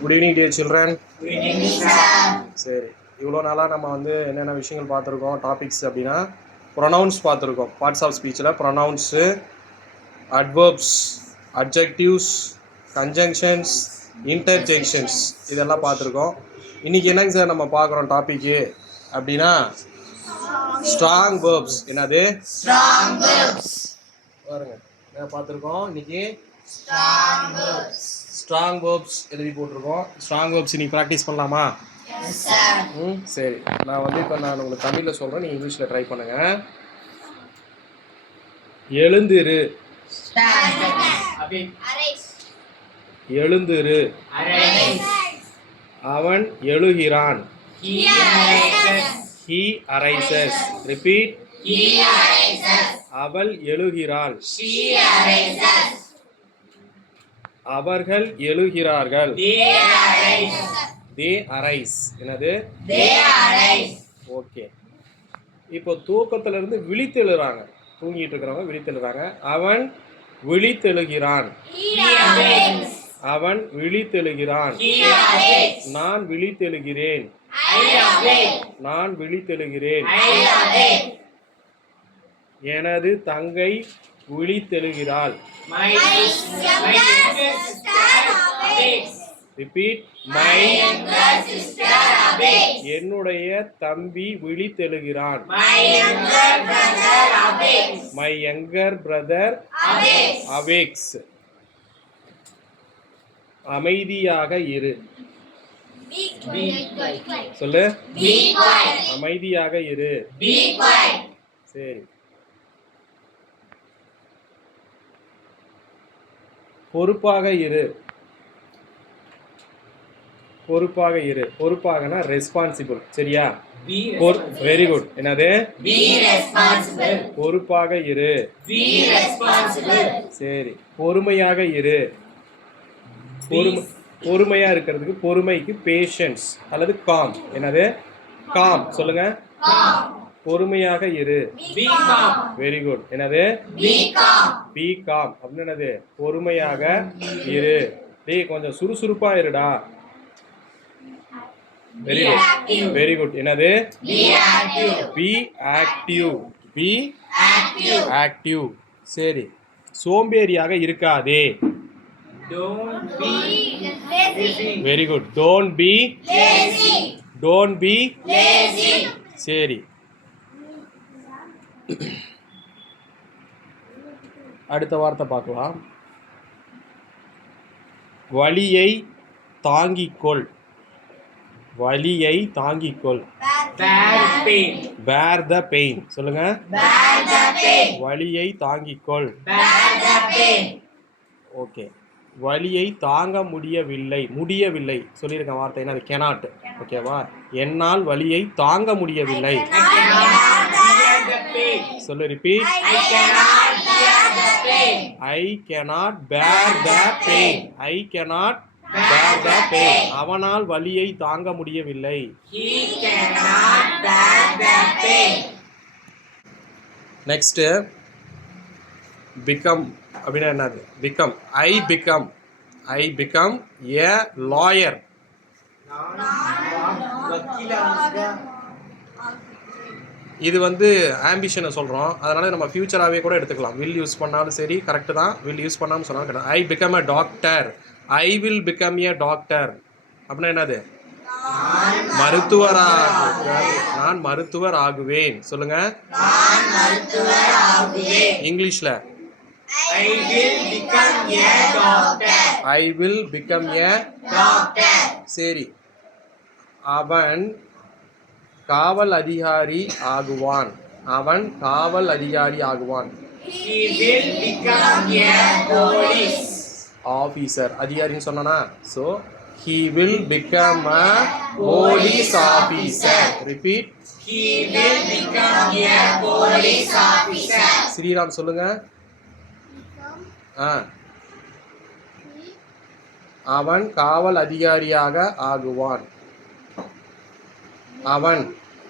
Good evening, dear children. Good evening, sir. சரி, இவ்வளோ நாளாக நம்ம வந்து என்னென்ன விஷயங்கள் பார்த்துருக்கோம் டாபிக்ஸ் அப்படின்னா ப்ரொனவுன்ஸ் பார்த்துருக்கோம். பார்ட்ஸ் ஆஃப் ஸ்பீச்சில் pronouns, adverbs, adjectives, conjunctions, interjections இதெல்லாம் பார்த்துருக்கோம். இன்றைக்கி என்னங்க சார் நம்ம பார்க்குறோம் டாப்பிக்கு அப்படின்னா ஸ்ட்ராங் வேர்ப்ஸ். என்னது? Strong verbs. பாருங்க, என்ன பார்த்துருக்கோம் இன்னைக்கு? Strong verbs. ஸ்ட்ராங் வேர்ப்ஸ் எழுதி போட்டிருக்கோம். ஸ்ட்ராங் வேர்ப்ஸ் இன்னைக்கு ப்ராக்டிஸ் பண்ணலாமா? Yes, sir. சரி, நான் வந்து இப்போ நான் உங்களுக்கு தமிழில் சொல்கிறேன், நீங்கள் இங்கிலீஷில் ட்ரை பண்ணுங்கள். எழுந்திரு. Stand. எழுந்திரு. Arise. அவன் எழுகிறான். He arises. He arises. Repeat. He arises. அவள் எழுகிறாள். She arises. அவர்கள் எழுகிறார்கள். They arise. They arise. என்னது? They arise. ஓகே. இப்போ தூக்கத்திலிருந்து விழித்து எழுறாங்க. தூங்கிட்டு இருக்கிறவங்க விழித்து எழுறாங்க. அவன் விழித்தெழுகிறான். He awakes. அவன் விழித்தெழுகிறான். He awakes. நான் விழித்தெழுகிறேன். I awake. நான் விழித்தெழுகிறேன். I awake. எனது தங்கை விழித்தெழுகிறாள். My younger sister awakes. Repeat. My younger sister awakes. என்னுடைய தம்பி விழித்தெழுகிறான். My younger brother awakes. My younger brother Awakes. அவேக்ஸ். அமைதியாக இரு. சொல்லு. Be quiet. அமைதியாக இரு. Be quiet. சரி. பொறுப்பாக இரு. பொறுப்பாக இரு. பொறுப்பாகனா ரெஸ்பான்சிபிள். சரியா? Very good. என்னது? Be responsible. பொறுப்பாக இரு. Be responsible. சரி. பொறுமையாக இரு. பொறுமையா இருக்கிறதுக்கு பொறுமைக்கு பேஷன்ஸ் அல்லது காம். என்னது? காம். சொல்லுங்க. Calm. பொறுமையாக இரு. Be calm. Very good. என்னது? Be calm. பி காம் அப்படின்னு என்னது? பொறுமையாக இரு. டேய் கொஞ்சம் சுறுசுறுப்பா இருடா. Very good. Very good. என்னது? Be active. Be active. Be Active. Active. சரி. சோம்பேறியாக இருக்காதே. Don't be lazy. வெரி குட். Don't be. Lazy. Don't be. Lazy. சரி. அடுத்த வார்த்தை பார்க்கலாம். வலியை தாங்கிக்கொள். வலியை தாங்கிக்கொள். Bear pain. பேர் த பெயின். சொல்லுங்க. Bear the pain. வலியை தாங்கிக்கொள். Bear the pain. ஓகே. வலியை தாங்க முடியவில்லை. முடியவில்லை சொல்லியிருக்க வார்த்தை என்ன? அது கெனாட். ஓகேவா? என்னால் வலியை தாங்க முடியவில்லை. I cannot bear the pain. சொல்லு. Repeat. I cannot bear the pain. I cannot bear the pain. I cannot bear the pain. அவனால் வலியை தாங்க முடியவில்லை. He cannot bear the pain. Next become அப்படின்னா என்னது? Become. I become. I become a lawyer. இது வந்து ஆம்பிஷனை சொல்கிறோம். அதனால் நம்ம ஃப்யூச்சராகவே கூட எடுத்துக்கலாம். வில் யூஸ் பண்ணாலும் சரி கரெக்டு தான். வில் யூஸ் பண்ணாலும் சொன்னாலும் correct. I become a doctor. I will become a doctor அப்படின்னா என்னது? நான் மருத்துவர் ஆகுவேன். சொல்லுங்க. இங்கிலீஷில் I will become a doctor. I will become a Doctor. சரி. அவன் காவல் அதிகாரி ஆகுவான். அவன் காவல் அதிகாரி ஆகுவான். He will become a police. Officer. அதிகாரின்னு சொன்னானா? So he will become a police officer. Repeat. He will become a police officer. Sriram சொல்லுங்க. அவன் காவல் அதிகாரியாக ஆகுவான். அவன்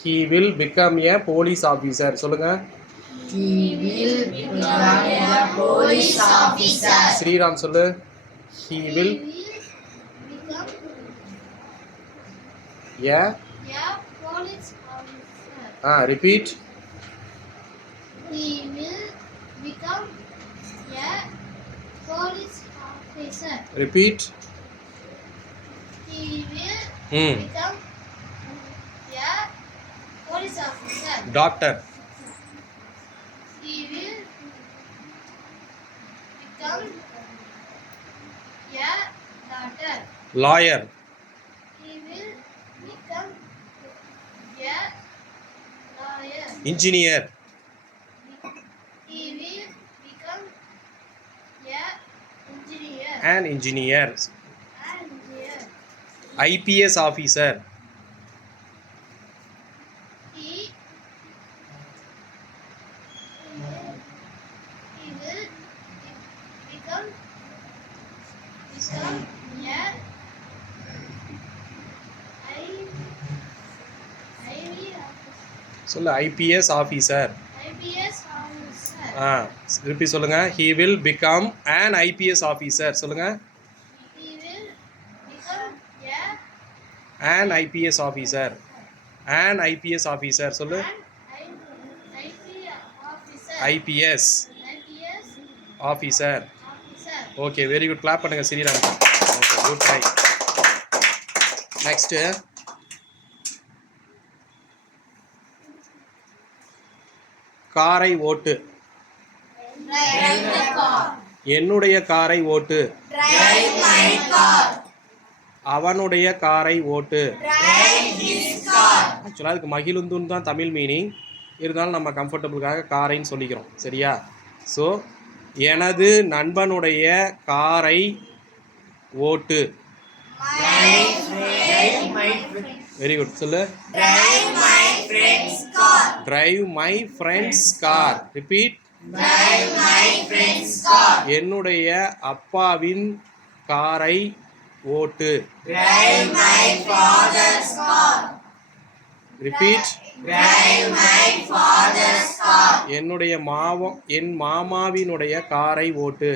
he will become a police officer. சொல்லுங்க. He will become a police officer. Sriram சொல்லு. he will A police officer. Repeat. He will become a police officer. Repeat. He will become a police officer. Doctor. He will become a doctor. Lawyer. He will become a lawyer. Engineer. He will become a engineer. An engineer. And engineer. IPS officer. He will become a சொல்லு IPS officer. IPS officer. திருப்பி சொல்லுங்க. He will become an IPS officer. சொல்லுங்க. He will become an IPS officer. An IPS officer. சொல்லு. IPS officer. Okay, very good. Clap பண்ணுங்க Sriram. Okay, good try. Next காரை ஓட்டு. என்னுடைய காரை ஓட்டு. அவனுடைய காரை ஓட்டு. ஆக்சுவலாக அதுக்கு மகிழுந்துன்னு தான் தமிழ் மீனிங். இருந்தாலும் நம்ம கம்ஃபர்டபுளுக்காக காரைன்னு சொல்லிக்கிறோம். சரியா? ஸோ எனது நண்பனுடைய காரை ஓட்டு. Very good. சொல்லு. Drive my friend's car. Repeat. என்னுடைய அப்பாவின் காரை ஓட்டு. Repeat. என் மாமாவினுடைய காரை ஓட்டு.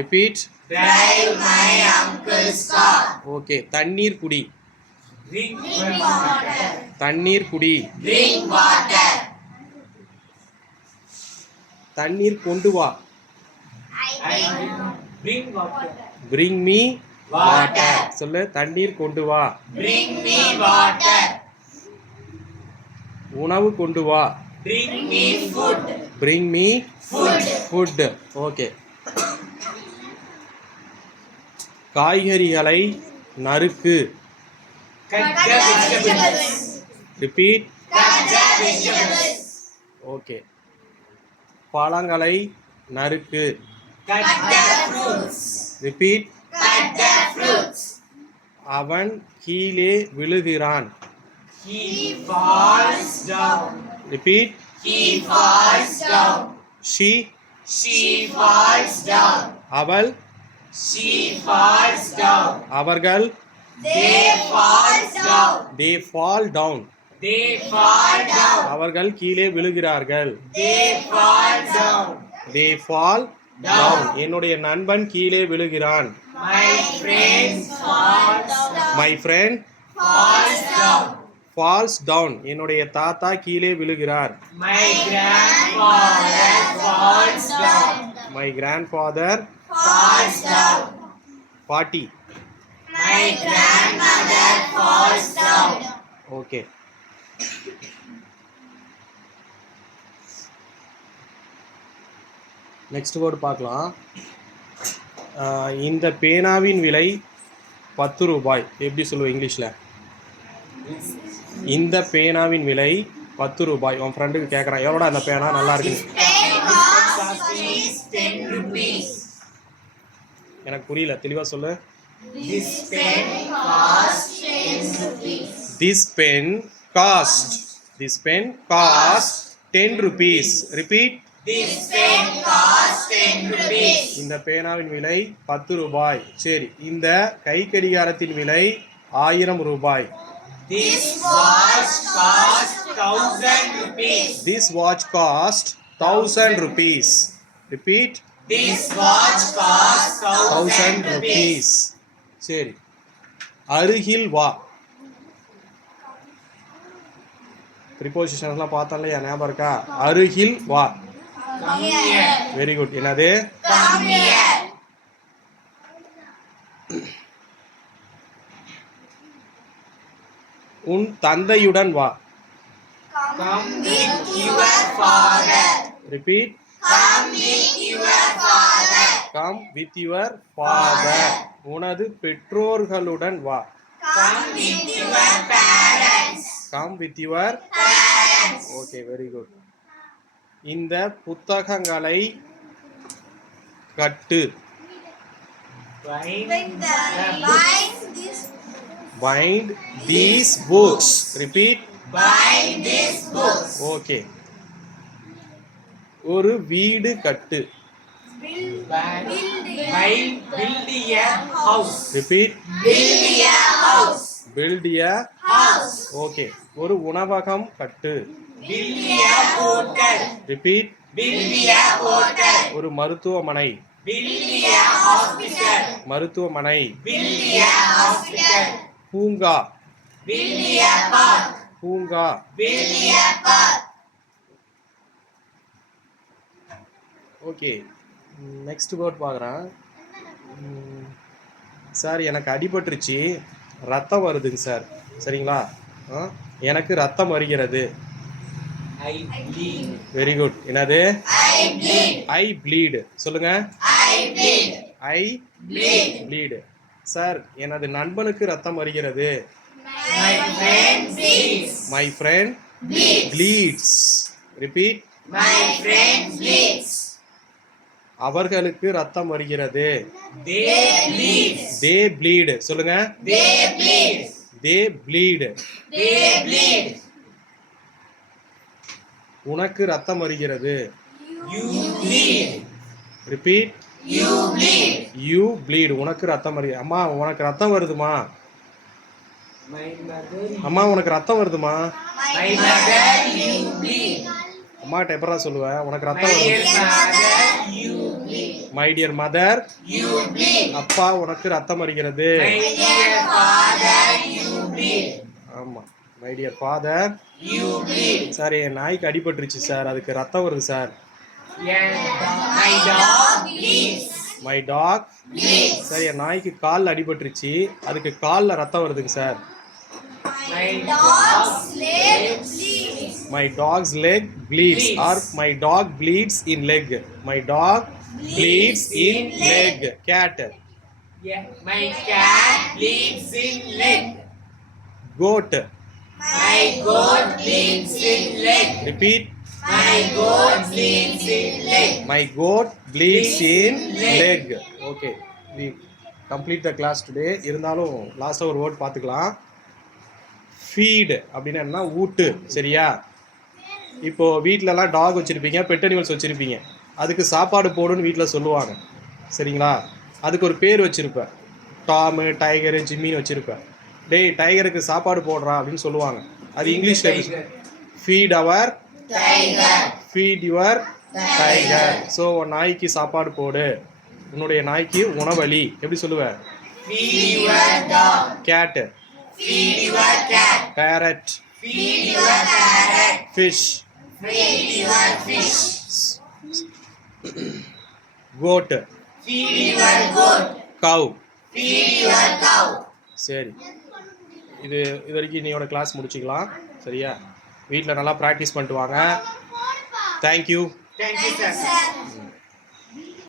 Repeat. ஓகே. தண்ணீர் குடி. தண்ணீர் குடி. தண்ணீர் கொண்டு வா. Bring me water. சொல்லு. தண்ணீர் கொண்டு வா. உணவு கொண்டு வா. Bring me food. ஓகே. காய்கறிகளை நறுக்கு. Repeat. ஓகே. பழங்களை நறுக்கு. Repeat. அவன் கீழே விழுகிறான். Repeat. She அவள். அவர்கள். They fall down. அவர்கள் கீழே விழுகிறார்கள். They fall down. என்னுடைய நண்பன் கீழே விழுகிறான். My friend falls down. என்னுடைய தாத்தா கீழே விழுகிறார். My grandfather falls down. பாட்டி. My grandmother falls down. Okay. Next word பார்க்கலாம். இந்த பேனாவின் விலை 10 ரூபாய். எப்படி சொல்லுவோம் இங்கிலீஷில்? இந்த பேனாவின் விலை 10 ரூபாய். உன் ஃப்ரெண்டுக்கு கேட்குறான், எவ்வளோடா அந்த பேனா நல்லா இருக்கு? எனக்கு புரியல, தெளிவாக சொல்லு. This pen cost 10 rupees. This pen cost. This pen cost 10 rupees. Repeat. This pen cost 10 rupees. இந்த பேனாவின் விலை 10 ரூபாய். சரி, இந்த கை கடிகாரத்தின் விலை 1000 ரூபாய். This watch cost 1000 rupees. This watch cost 1000 rupees. Repeat. This watch cost 1000 rupees. சரி, அருகில் வா. ப்ரிபோசிஷன்ஸ்லாம் பார்த்தோம் இல்லையா, ஞாபகம் இருக்கா? அருகில் வா. Come here. Very good. என்னது? Come here. உன் தந்தையுடன் வா. Come with your father. Repeat. Come with your father. Come with your father. உனது பெற்றோர்களுடன் வா. Come with your parents. Come with your. Parents. Okay, very good. இந்த புத்தகங்களை கட்டு. Bind these books. Repeat. Bind these books. Okay. ஒரு வீடு கட்டு. Build a house. Repeat. Build a house. Build a House. Okay. ஒரு உணவகம் கட்டு. Build a hotel. Repeat. Build a hotel. ஒரு மருத்துவமனை. Build a hospital. மருத்துவமனை. Build a hospital. பூங்கா. Build a park. பூங்கா. Build a park. Okay, next word பார்க்குறேன். Sir எனக்கு அடிபட்டுருச்சு, ரத்தம் வருதுங்க சார். சரிங்களா? எனக்கு ரத்தம் வருகிறது. I bleed. Very good. என்னது? I bleed. I bleed. சொல்லுங்க. I bleed. I Bleed. Bleed. Sir எனது நண்பனுக்கு ரத்தம் வருகிறது. My friend bleeds. My friend Bleeds. Pleats. Repeat. My friend bleeds. அவர்களுக்கு ரத்தம் வருகிறது. They bleed. They bleed. சொல்லுங்க. They bleed. They bleed. They bleed. உனக்கு ரத்தம் வருகிறது. You bleed. Repeat. You bleed. You bleed. உனக்கு ரத்தம் வருகிறது. அம்மா உனக்கு ரத்தம் வருதுமா? My mother. அம்மா உனக்கு ரத்தம் வருதுமா? My mother. You bleed. அம்மாட்ட எப்படா சொல்லுவேன் உனக்கு My ரத்தம் dear வருது? mother. You bleed. My dear mother. You bleed. அப்பா உனக்கு ரத்தம் வருகிறது. My dear father. You bleed. ஆமா, my dear father. You bleed. Sir என் நாய்க்கு அடிபட்டுருச்சு சார், அதுக்கு ரத்தம் வருது sir. My dog bleeds. My dog. Bleeds. Sir என் நாய்க்கு காலில் அடிபட்டுருச்சு, அதுக்கு காலில் ரத்தம் வருதுங்க sir. My dog's leg bleeds. My dog's leg bleeds. Or my dog bleeds in leg. My dog bleeds in leg. Cat. My cat bleeds in leg. Goat. My goat bleeds in leg. Repeat. My goat bleeds in leg. My goat bleeds in leg. Okay, we complete the class today. இருந்தாலும் லாஸ்ட்டாக ஒரு word பார்த்துக்கலாம். Feet அப்படின்னா என்ன? ஊட்டு. சரியா? இப்போது வீட்டிலலாம் டாக் வச்சுருப்பீங்க, பெட் அனிமல்ஸ் வச்சுருப்பீங்க. அதுக்கு சாப்பாடு போடுன்னு வீட்டில் சொல்லுவாங்க. சரிங்களா? அதுக்கு ஒரு பேர் வச்சுருப்பேன். டாமு, டைகரு, ஜிம்மின்னு வச்சுருப்பேன். டேய் டைகருக்கு சாப்பாடு போடுறா அப்படின்னு சொல்லுவாங்க. அது இங்கிலீஷில் feed your Tiger. Feed your tiger. So நாய்க்கு சாப்பாடு போடு, உன்னுடைய நாய்க்கு உணவளி. எப்படி சொல்லுவ? Feed your dog. Cat. Feed your cat. Parrot. Feed your parrot. Fish. Feed your fish. Goat. Feed your goat. Cow. Feed your cow. சரி, இது வரைக்கும் நீயோட கிளாஸ் முடிச்சிக்கலாம். சரியா? வீட்டில் நல்லா ப்ராக்டிஸ் பண்ணிட்டு வாங்க. தேங்க்யூ. Thank you, sir.